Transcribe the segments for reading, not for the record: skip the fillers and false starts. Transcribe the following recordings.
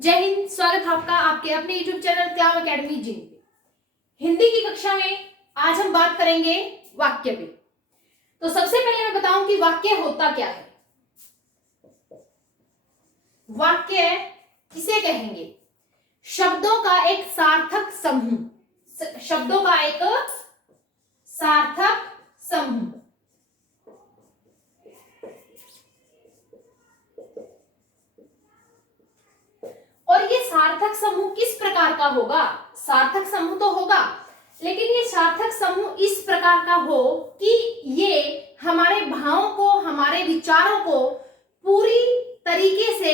जय हिंद। स्वागत है आपका आपके अपने YouTube चैनल क्लाम एकेडमी जिन पे। हिंदी की कक्षा में आज हम बात करेंगे वाक्य पे। तो सबसे पहले मैं बताऊं कि वाक्य होता क्या है। वाक्य किसे कहेंगे? शब्दों का एक सार्थक समूह। शब्दों का एक सार्थक समूह। और ये सार्थक समूह किस प्रकार का होगा? सार्थक समूह तो होगा, लेकिन ये सार्थक समूह इस प्रकार का हो कि ये हमारे भावों को, हमारे विचारों को पूरी तरीके से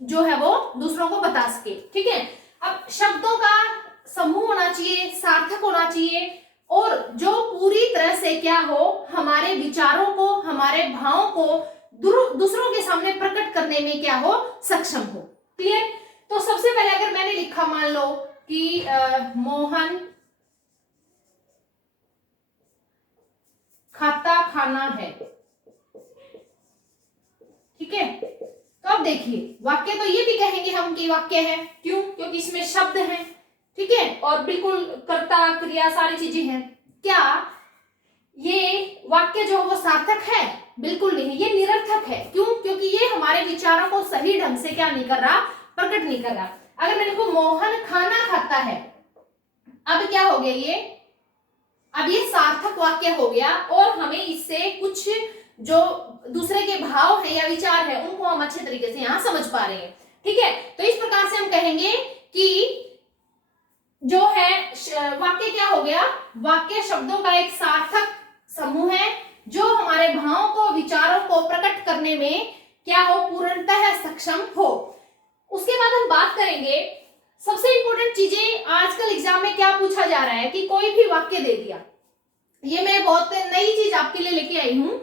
जो है वो दूसरों को बता सके। ठीक है, अब शब्दों का समूह होना चाहिए, सार्थक होना चाहिए, और जो पूरी तरह से क्या हो, हमारे विचारों को, हमारे भावों को दूसरों के सामने प्रकट करने में क्या हो, सक्षम हो। क्लियर? तो सबसे पहले अगर मैंने लिखा, मान लो कि मोहन खाता खाना है। ठीक है, तो अब देखिए, वाक्य तो ये भी कहेंगे हम कि वाक्य है। क्यों? क्योंकि इसमें शब्द हैं। ठीक है, और बिल्कुल कर्ता क्रिया सारी चीजें हैं। क्या ये वाक्य जो वो सार्थक है? बिल्कुल नहीं, ये निरर्थक है। क्यों? क्योंकि ये हमारे विचारों को सही ढंग से क्या नहीं कर रहा, प्रकट नहीं कर रहा। अगर मैंने को मोहन खाना खाता है, अब क्या हो गया ये? अब ये सार्थक वाक्य हो गया, और हमें इससे कुछ जो दूसरे के भाव है या विचार है उनको हम अच्छे तरीके से यहाँ समझ पा रहे हैं। ठीक है, तो इस प्रकार से हम कहेंगे कि जो है वाक्य क्या हो गया? वाक्य शब्दों का एक सार्थक समूह है जो हमारे भावों को, विचारों को प्रकट करने में क्या हो, पूर्णतः सक्षम हो। उसके बाद हम बात करेंगे सबसे इंपॉर्टेंट चीजें। आजकल एग्जाम में क्या पूछा जा रहा है कि कोई भी वाक्य दे दिया। ये मैं बहुत नई चीज आपके लिए लेके आई हूं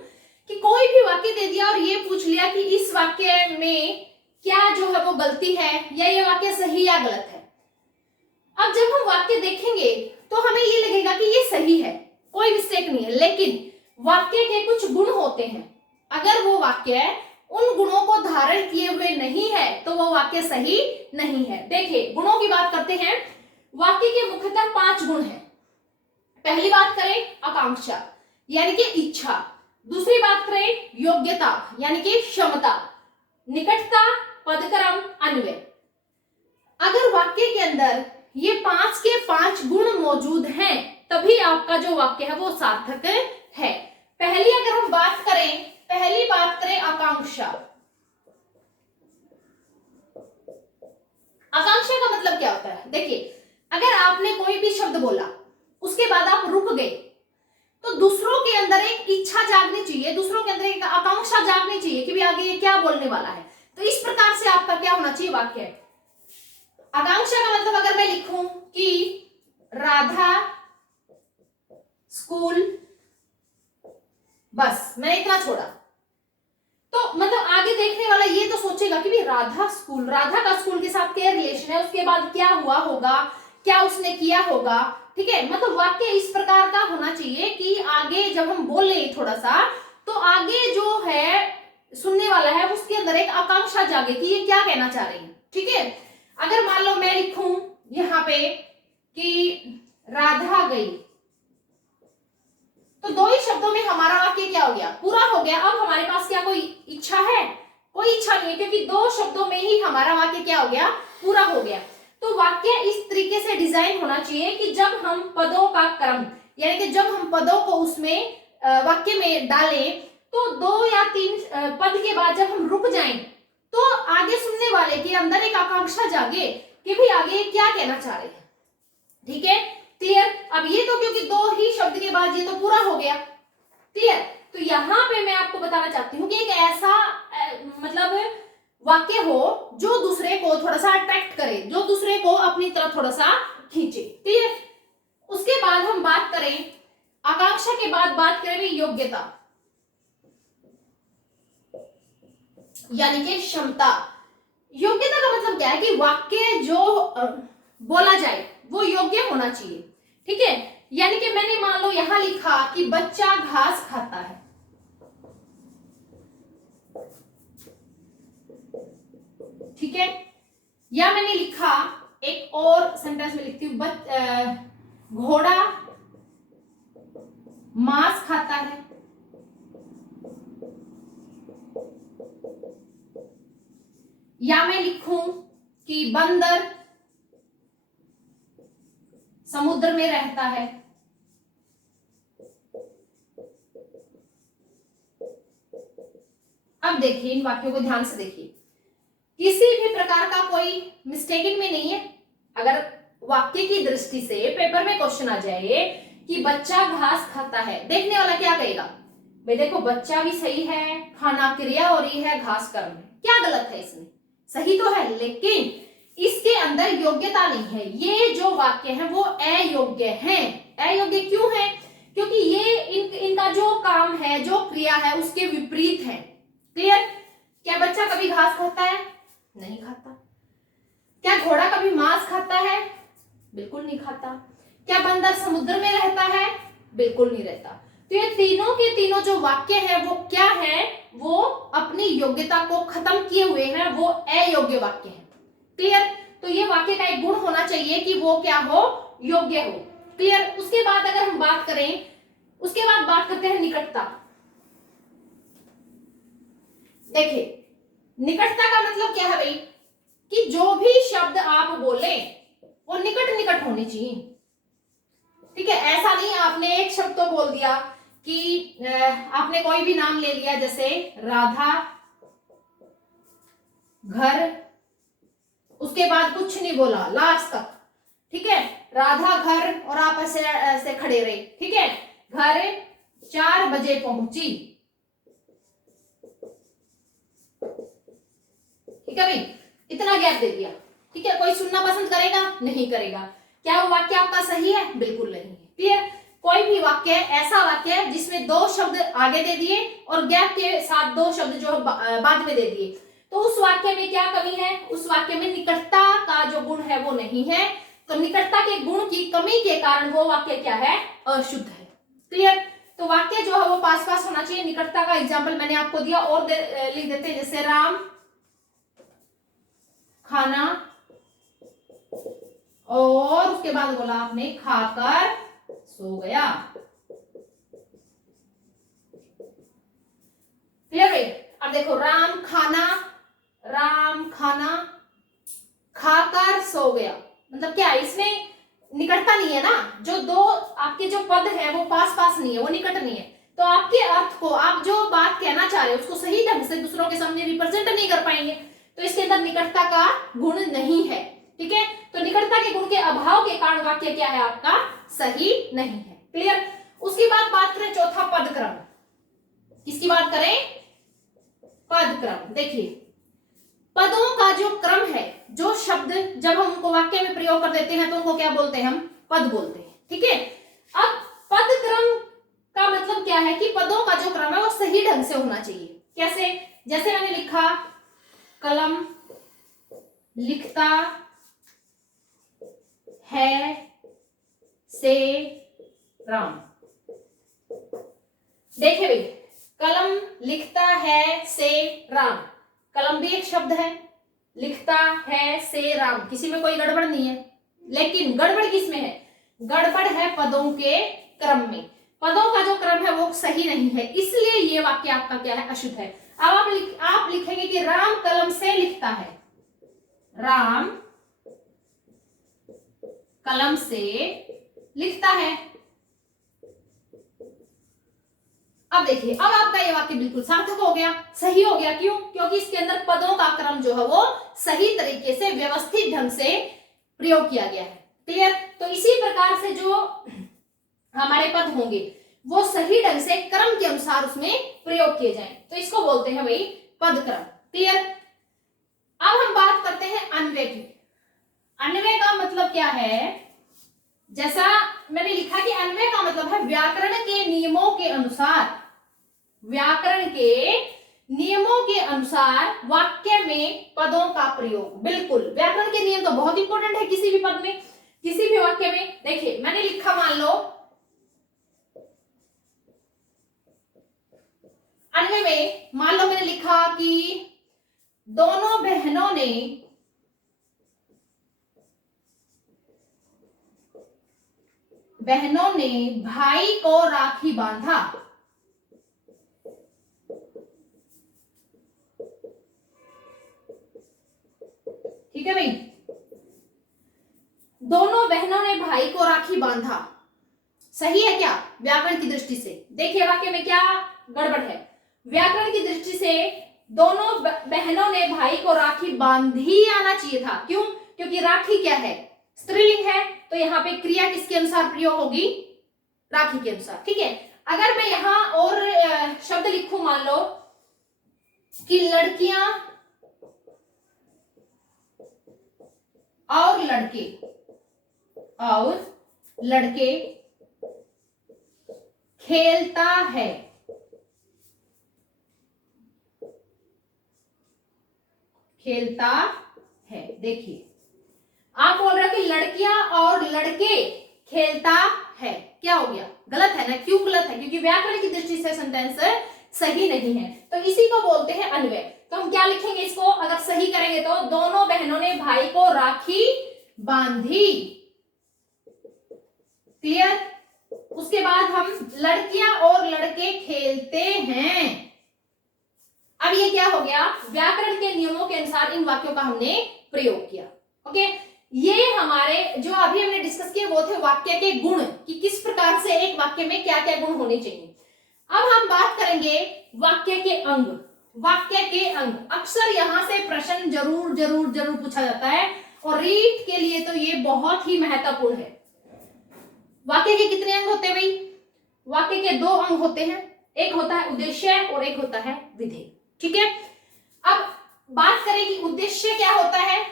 कि कोई भी वाक्य दे दिया और ये पूछ लिया कि इस वाक्य में क्या जो है वो गलती है, या ये वाक्य सही या गलत है। अब जब हम वाक्य देखेंगे तो हमें ये लगेगा कि ये सही है, कोई मिस्टेक नहीं है, लेकिन वाक्य के कुछ गुण होते हैं। अगर वो वाक्य उन गुणों को धारण किए हुए नहीं है तो वो वाक्य सही नहीं है। देखिए, गुणों की बात करते हैं। वाक्य के मुख्यतः 5 गुण हैं। पहली बात करें आकांक्षा यानी कि इच्छा, दूसरी बात करें योग्यता यानी कि क्षमता, निकटता, पदक्रम, अन्वय। अगर वाक्य के अंदर ये 5 के 5 गुण मौजूद हैं तभी आपका जो वाक्य है वो सार्थक है। पहली अगर हम बात करें, पहली बात करें आकांक्षा। आकांक्षा का मतलब क्या होता है? देखिए, अगर आपने कोई भी शब्द बोला, उसके बाद आप रुक गए, तो दूसरों के अंदर एक इच्छा जागनी चाहिए, दूसरों के अंदर एक आकांक्षा जागनी चाहिए कि भी आगे ये क्या बोलने वाला है। तो इस प्रकार से आपका क्या होना चाहिए वाक्य। आकांक्षा का मतलब अगर मैं लिखूं कि राधा स्कूल, बस मैंने इतना छोड़ा, तो मतलब आगे देखने वाला ये तो सोचेगा कि भी राधा स्कूल, राधा का स्कूल के साथ क्या रिलेशन है, उसके बाद क्या हुआ होगा, क्या उसने किया होगा। ठीक है, मतलब वाक्य इस प्रकार का होना चाहिए कि आगे जब हम बोले थोड़ा सा, तो आगे जो है सुनने वाला है उसके अंदर एक आकांक्षा जागे कि ये क्या कहना चाह रही है। ठीक है, अगर मान लो मैं लिखूं यहाँ पे कि राधा गई, तो 2 ही शब्दों में हमारा वाक्य क्या हो गया, पूरा हो गया। अब हमारे पास क्या कोई इच्छा है? कोई इच्छा नहीं है, क्योंकि 2 शब्दों में ही हमारा वाक्य क्या हो गया, पूरा हो गया। तो वाक्य इस तरीके से डिजाइन होना चाहिए कि जब हम पदों का क्रम, यानी कि जब हम पदों को उसमें वाक्य में डालें, तो 2 या 3 पद के बाद जब हम रुक जाएं, तो आगे सुनने वाले के अंदर एक आकांक्षा जागे कि भाई आगे क्या कहना चाह रहे हैं। ठीक है, क्लियर? अब ये तो क्योंकि 2 ही शब्द के बाद ये तो पूरा हो गया। क्लियर? तो यहां पे मैं आपको बताना चाहती हूँ कि एक ऐसा मतलब वाक्य हो जो दूसरे को थोड़ा सा अट्रैक्ट करे, जो दूसरे को अपनी तरफ थोड़ा सा खींचे। क्लियर? उसके बाद हम बात करें आकांक्षा के बाद बात करें योग्यता यानी कि क्षमता। योग्यता का मतलब क्या है कि वाक्य जो बोला जाए वो योग्य होना चाहिए। ठीक है, यानी कि मैंने मान लो यहां लिखा कि बच्चा घास खाता है, ठीक है, या मैंने लिखा, एक और सेंटेंस में लिखती हूँ, घोड़ा मांस खाता है। या मैं लिखूं कि बंदर समुद्र में रहता है। अब देखिए इन वाक्यों को ध्यान से देखिए, किसी भी प्रकार का कोई मिस्टेक इनमें नहीं है। अगर वाक्य की दृष्टि से पेपर में क्वेश्चन आ जाए कि बच्चा घास खाता है, देखने वाला क्या कहेगा, भाई देखो बच्चा भी सही है, खाना क्रिया हो रही है, घास कर्म है, क्या गलत है इसमें, सही तो है, लेकिन इसके अंदर योग्यता नहीं है। ये जो वाक्य है वो अयोग्य है। अयोग्य क्यों है? क्योंकि ये इनका जो काम है, जो क्रिया है, उसके विपरीत है। क्लियर? क्या बच्चा कभी घास खाता है? नहीं खाता। क्या घोड़ा कभी मांस खाता है? बिल्कुल नहीं खाता। क्या बंदर समुद्र में रहता है? बिल्कुल नहीं रहता। तो ये तीनों के तीनों जो वाक्य है वो क्या है? वो अपनी योग्यता को खत्म किए हुए हैं, वो अयोग्य वाक्य है। क्लियर? तो ये वाक्य का एक गुण होना चाहिए कि वो क्या हो? योग्य हो। क्लियर? उसके बाद अगर हम बात करें, उसके बाद बात करते हैं निकटता। देखिए निकटता का मतलब क्या है भाई, कि जो भी शब्द आप बोले वो निकट निकट होने चाहिए। ठीक है, ऐसा नहीं आपने एक शब्द तो बोल दिया कि आपने कोई भी नाम ले लिया, जैसे राधा, घर, उसके बाद कुछ नहीं बोला लास्ट तक। ठीक है, राधा घर, और आप ऐसे ऐसे खड़े रहे। ठीक है, घर 4 बजे पहुंची। ठीक है भाई, इतना गैप दे दिया। ठीक है, कोई सुनना पसंद करेगा? नहीं करेगा। क्या वो वाक्य आपका सही है? बिल्कुल नहीं है। क्लियर? कोई भी वाक्य ऐसा वाक्य है जिसमें 2 शब्द आगे दे दिए और गैप के साथ 2 शब्द जो बाद में दे दिए, तो उस वाक्य में क्या कमी है? उस वाक्य में निकटता का जो गुण है वो नहीं है। तो निकटता के गुण की कमी के कारण वो वाक्य क्या है? अशुद्ध है। क्लियर? तो वाक्य जो है वो पास पास होना चाहिए। निकटता का एग्जाम्पल मैंने आपको दिया, और लिख देते हैं, जैसे राम खाना, और उसके बाद बोला आपने खाकर सो गया। क्लियर है? अब देखो, राम खाना खाकर सो गया, मतलब क्या इसमें निकटता नहीं है ना। जो 2 आपके जो पद हैं वो पास पास नहीं है, वो निकट नहीं है। तो आपके अर्थ को, आप जो बात कहना चाह रहे हो उसको सही ढंग से दूसरों के सामने रिप्रेजेंट नहीं कर पाएंगे, तो इसके अंदर निकटता का गुण नहीं है। ठीक है, तो निकटता के गुण के अभाव के कारण वाक्य क्या है आपका? सही नहीं है। क्लियर? उसके बाद बात करें चौथा, पद क्रम। किसकी बात करें? पद क्रम। देखिए पदों का जो क्रम है, जो शब्द जब हम उनको वाक्य में प्रयोग कर देते हैं तो उनको क्या बोलते हैं? हम पद बोलते हैं। ठीक है, अब पद क्रम का मतलब क्या है कि पदों का जो क्रम है वो सही ढंग से होना चाहिए। कैसे? जैसे मैंने लिखा, कलम लिखता है से राम। देखिए भाई, कलम लिखता है से राम, कलम भी एक शब्द है, लिखता है से राम, किसी में कोई गड़बड़ नहीं है। लेकिन गड़बड़ किसमें है? गड़बड़ है पदों के क्रम में। पदों का जो क्रम है वो सही नहीं है, इसलिए ये वाक्य आपका क्या है? अशुद्ध है। अब आप लिखेंगे कि राम कलम से लिखता है, राम कलम से लिखता है। अब देखिए, अब आपका ये वाक्य बिल्कुल सार्थक हो गया, सही हो गया। क्यों? क्योंकि इसके अंदर पदों का क्रम जो है वो सही तरीके से, व्यवस्थित ढंग से प्रयोग किया गया है। क्लियर? तो इसी प्रकार से जो हमारे पद होंगे वो सही ढंग से क्रम के अनुसार उसमें प्रयोग किए जाएं, तो इसको बोलते हैं भाई पद क्रम। क्लियर? अब हम बात करते हैं अन्वय की। अन्वय का मतलब क्या है? जैसा मैंने लिखा कि अन्वय का मतलब है व्याकरण के नियमों के अनुसार, व्याकरण के नियमों के अनुसार वाक्य में पदों का प्रयोग। बिल्कुल, व्याकरण के नियम तो बहुत इंपॉर्टेंट है किसी भी पद में, किसी भी वाक्य में। देखिए मैंने लिखा, मान लो अन्वय में, मान लो मैंने लिखा कि दोनों बहनों ने बहनों ने भाई को राखी बांधा। ठीक है भाई, दोनों बहनों ने भाई को राखी बांधा, सही है क्या व्याकरण की दृष्टि से? देखिए वाक्य में क्या गड़बड़ है। व्याकरण की दृष्टि से दोनों बहनों ने भाई को राखी बांधी आना चाहिए था। क्यों? क्योंकि राखी क्या है? स्त्रीलिंग है, तो यहाँ पे क्रिया किसके अनुसार प्रयोग होगी? राखी के अनुसार। ठीक है, अगर मैं यहां और शब्द लिखूं, मान लो कि लड़कियां और लड़के खेलता है। देखिए आप बोल रहे हो कि लड़कियां और लड़के खेलता है, क्या हो गया? गलत है ना? क्यों गलत है? क्योंकि व्याकरण की दृष्टि से सेंटेंस सही नहीं है, तो इसी को बोलते हैं अन्वय। तो हम क्या लिखेंगे इसको अगर सही करेंगे तो? दोनों बहनों ने भाई को राखी बांधी। क्लियर? उसके बाद हम लड़कियां और लड़के खेलते हैं। अब ये क्या हो गया? व्याकरण के नियमों के अनुसार इन वाक्यों का हमने प्रयोग किया। ओके, ये हमारे जो अभी हमने डिस्कस किए वो थे वाक्य के गुण, कि किस प्रकार से एक वाक्य में क्या क्या गुण होने चाहिए। अब हम बात करेंगे वाक्य के अंग। वाक्य के अंग अक्सर यहां से प्रश्न जरूर जरूर जरूर पूछा जाता है, और रीट के लिए तो ये बहुत ही महत्वपूर्ण है। वाक्य के कितने अंग होते हैं भाई? वाक्य के 2 अंग होते हैं, एक होता है उद्देश्य और एक होता है विधेय। ठीक है, अब बात करें कि उद्देश्य क्या होता है?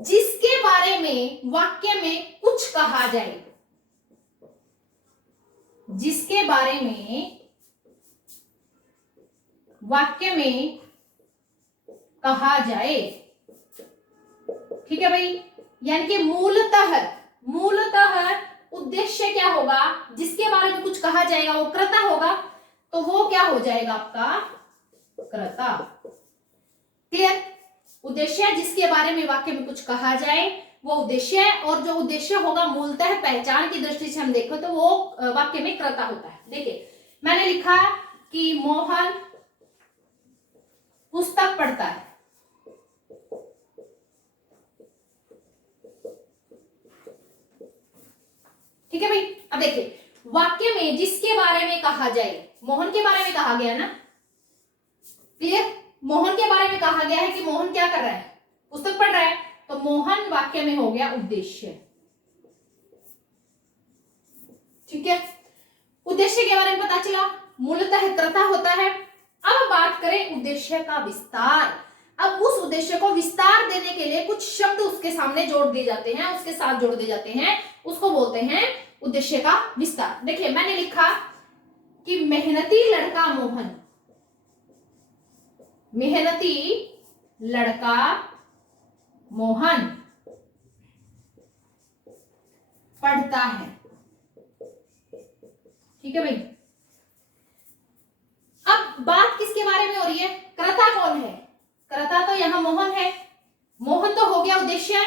जिसके बारे में वाक्य में कुछ कहा जाए, जिसके बारे में वाक्य में कहा जाए। ठीक है भाई, यानी कि मूलतः उद्देश्य क्या होगा? जिसके बारे में कुछ कहा जाएगा वो कर्ता होगा, तो वो क्या हो जाएगा आपका? कर्ता। क्लियर? उद्देश्य जिसके बारे में वाक्य में कुछ कहा जाए वो उद्देश्य है, और जो उद्देश्य होगा मूलतः पहचान की दृष्टि से हम देखो तो वो वाक्य में कर्ता होता है। देखिए मैंने लिखा कि मोहन पुस्तक पढ़ता है। ठीक है भाई, अब देखिए वाक्य में जिसके बारे में कहा जाए, मोहन के बारे में कहा गया ना? क्लियर? मोहन के बारे में कहा गया है कि मोहन क्या कर रहा है? पुस्तक पढ़ रहा है, तो मोहन वाक्य में हो गया उद्देश्य। ठीक है, उद्देश्य के बारे में पता चला, मूलतः कर्ता होता है। अब बात करें उद्देश्य का विस्तार। अब उस उद्देश्य को विस्तार देने के लिए कुछ शब्द उसके सामने जोड़ दिए जाते हैं, उसके साथ जोड़ दिए जाते हैं, उसको बोलते हैं उद्देश्य का विस्तार। देखिए मैंने लिखा कि मेहनती लड़का मोहन, मेहनती लड़का मोहन पढ़ता है। ठीक है भाई, अब बात किसके बारे में हो रही है? कर्ता कौन है? कर्ता तो यहां मोहन है। मोहन तो हो गया उद्देश्य,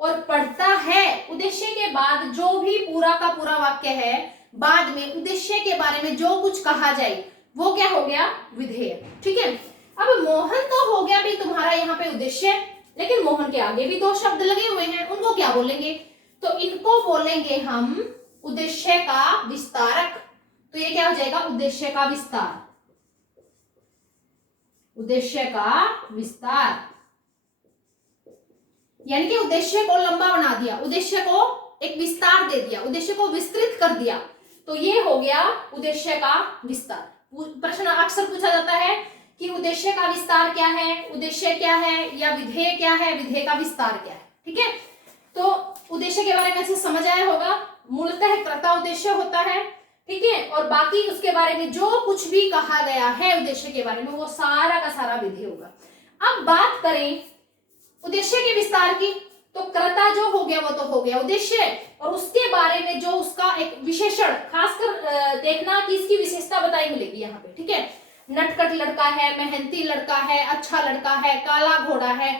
और पढ़ता है उद्देश्य के बाद जो भी पूरा का पूरा वाक्य है, बाद में उद्देश्य के बारे में जो कुछ कहा जाए वो क्या हो गया? विधेय। ठीक है, अब मोहन तो हो गया भी तुम्हारा यहाँ पे उद्देश्य, लेकिन मोहन के आगे भी 2 शब्द लगे हुए हैं, उनको क्या बोलेंगे? तो इनको बोलेंगे हम उद्देश्य का विस्तारक। तो ये क्या हो जाएगा? उद्देश्य का विस्तार। उद्देश्य का विस्तार यानी कि उद्देश्य को लंबा बना दिया, उद्देश्य को एक विस्तार दे दिया, उद्देश्य को विस्तृत कर दिया, तो ये हो गया उद्देश्य का विस्तार। प्रश्न अक्सर पूछा जाता है कि उद्देश्य का विस्तार क्या है, उद्देश्य क्या है, या विधेय क्या है, विधेय का विस्तार क्या है। ठीक है, तो उद्देश्य के बारे में से समझ आया होगा, मूलतः कर्ता उद्देश्य होता है। ठीक है, और बाकी उसके बारे में जो कुछ भी कहा गया है उद्देश्य के बारे में वो सारा का सारा विधेय होगा। अब बात करें उद्देश्य के विस्तार की, तो कर्ता जो हो गया वो तो हो गया उद्देश्य, और उसके बारे में जो उसका एक विशेषण, खासकर देखना कि इसकी विशेषता बताई मिलेगी यहाँ पे। ठीक है, नटखट लड़का है, मेहनती लड़का है, अच्छा लड़का है, काला घोड़ा है,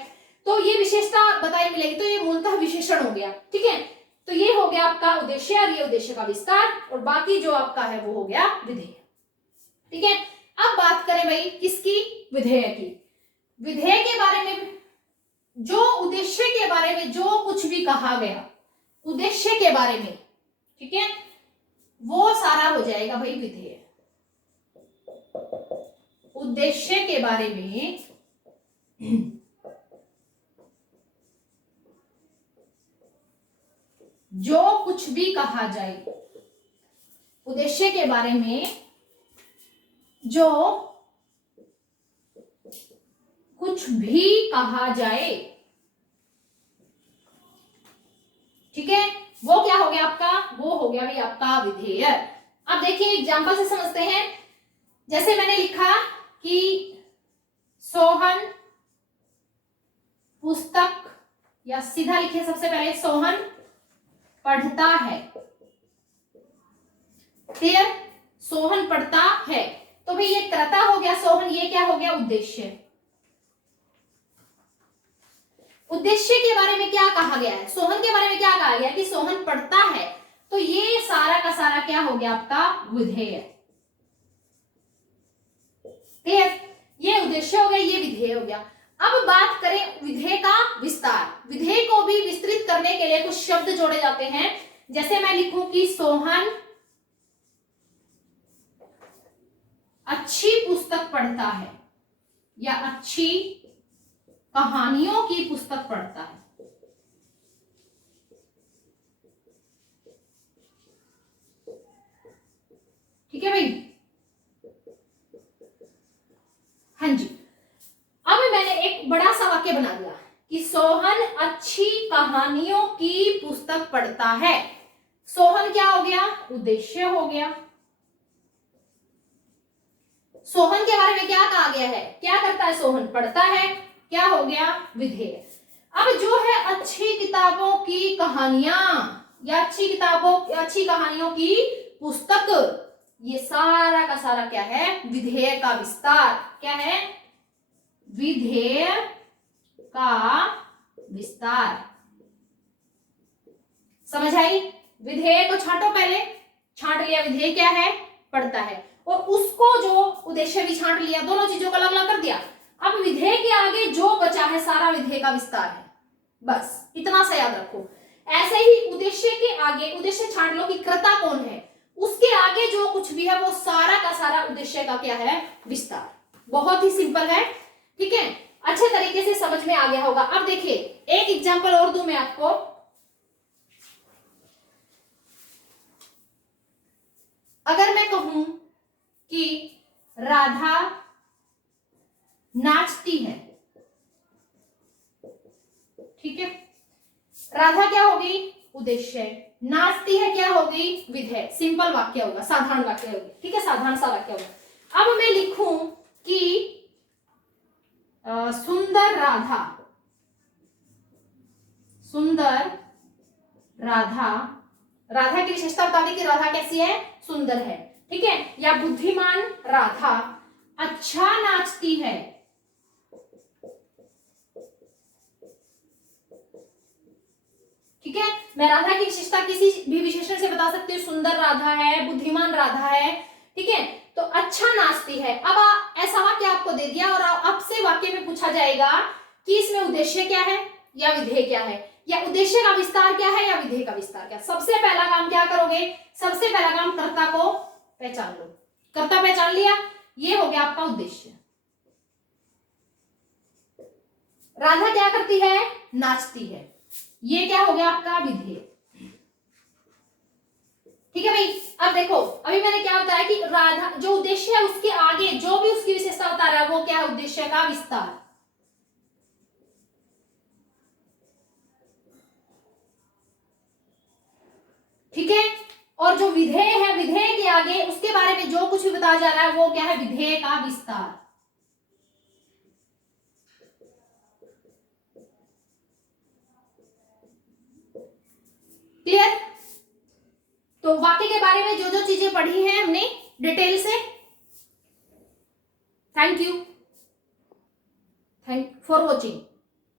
तो ये विशेषता बताई मिलेगी, तो ये मूलतः विशेषण हो गया। ठीक है, तो ये हो गया आपका उद्देश्य और ये उद्देश्य का विस्तार, और बाकी जो आपका है वो हो गया विधेय। ठीक है, अब बात करें भाई किसकी, विधेय की। विधेय के बारे में, जो उद्देश्य के बारे में जो कुछ भी कहा गया उद्देश्य के बारे में, ठीक है, वो सारा हो जाएगा भाई विधेय। उद्देश्य के बारे में जो कुछ भी कहा जाए, उद्देश्य के बारे में जो कुछ भी कहा जाए, ठीक है, वो क्या हो गया आपका, वो हो गया भाई आपका विधेय। अब देखिए एग्जांपल से समझते हैं। जैसे मैंने लिखा कि सोहन पुस्तक, या सीधा लिखे सबसे पहले सोहन पढ़ता है, क्लियर, सोहन पढ़ता है, तो भाई ये कर्ता हो गया सोहन, ये क्या हो गया उद्देश्य। उद्देश्य के बारे में क्या कहा गया है, सोहन के बारे में क्या कहा गया कि सोहन पढ़ता है, तो ये सारा का सारा क्या हो गया आपका विधेय। क्लियर, ये उद्देश्य हो गया, ये विधेय हो गया। अब बात करें विधेय का विस्तार। विधेय को भी विस्तृत करने के लिए कुछ शब्द जोड़े जाते हैं। जैसे मैं लिखूं कि सोहन अच्छी पुस्तक पढ़ता है, या अच्छी कहानियों की पुस्तक पढ़ता है। ठीक है भाई, हाँ जी। अब मैंने एक बड़ा सा वाक्य बना दिया कि सोहन अच्छी कहानियों की पुस्तक पढ़ता है। सोहन क्या हो गया, उद्देश्य हो गया। सोहन के बारे में क्या कहा गया है, क्या करता है सोहन, पढ़ता है, क्या हो गया विधेय। अब जो है अच्छी किताबों की कहानियां, या अच्छी किताबों, अच्छी कहानियों की पुस्तक, ये सारा का सारा क्या है विधेय का विस्तार। क्या है, विधेय का विस्तार। समझ आई, विधेय को छांटो, पहले छांट लिया विधेय क्या है, पढ़ता है, और उसको जो उद्देश्य भी छांट लिया, दोनों चीजों को अलग अलग कर दिया। अब विधेय के आगे जो बचा है सारा विधेय का विस्तार है, बस इतना सा याद रखो। ऐसे ही उद्देश्य के आगे, उद्देश्य छांट लो कि कर्ता कौन है, उसके आगे जो कुछ भी है वो सारा का सारा उद्देश्य का क्या है विस्तार। बहुत ही सिंपल है। ठीक है, अच्छे तरीके से समझ में आ गया होगा। अब देखिए एक एग्जांपल और दूं मैं आपको। अगर मैं कहूं कि राधा नाचती है, ठीक है, राधा क्या होगी उद्देश्य, नाचती है क्या होगी विधेय। सिंपल वाक्य होगा, साधारण वाक्य होगी। ठीक है, साधारण सा वाक्य होगा। अब मैं लिखूं कि सुंदर राधा, सुंदर राधा, राधा की विशेषता बता दी कि राधा कैसी है, सुंदर है। ठीक है, या बुद्धिमान राधा अच्छा नाचती है। ठीक है, मैं राधा की विशेषता किसी भी विशेषण से बता सकती हूँ, सुंदर राधा है, बुद्धिमान राधा है। ठीक है, तो अच्छा नाचती है। अब ऐसा वाक्य आपको दे दिया और आपसे वाक्य में पूछा जाएगा कि इसमें उद्देश्य क्या है या विधेय क्या है, या उद्देश्य का विस्तार क्या है या विधेय का विस्तार क्या। सबसे पहला काम क्या करोगे, सबसे पहला काम कर्ता को पहचान लो। कर्ता पहचान लिया, ये हो गया आपका उद्देश्य। राधा क्या करती है, नाचती है, ये क्या हो गया आपका विधेय। ठीक है भाई, अब देखो अभी मैंने क्या बताया कि राधा जो उद्देश्य है उसके आगे जो भी उसकी विशेषता बता रहा है वो क्या है, उद्देश्य का विस्तार। ठीक है, और जो विधेय है, विधेय के आगे उसके बारे में जो कुछ भी बताया जा रहा है वो क्या है, विधेय का विस्तार। क्लियर। तो वाक्य के बारे में जो जो चीजें पढ़ी हैं हमने डिटेल से। Thank you for watching.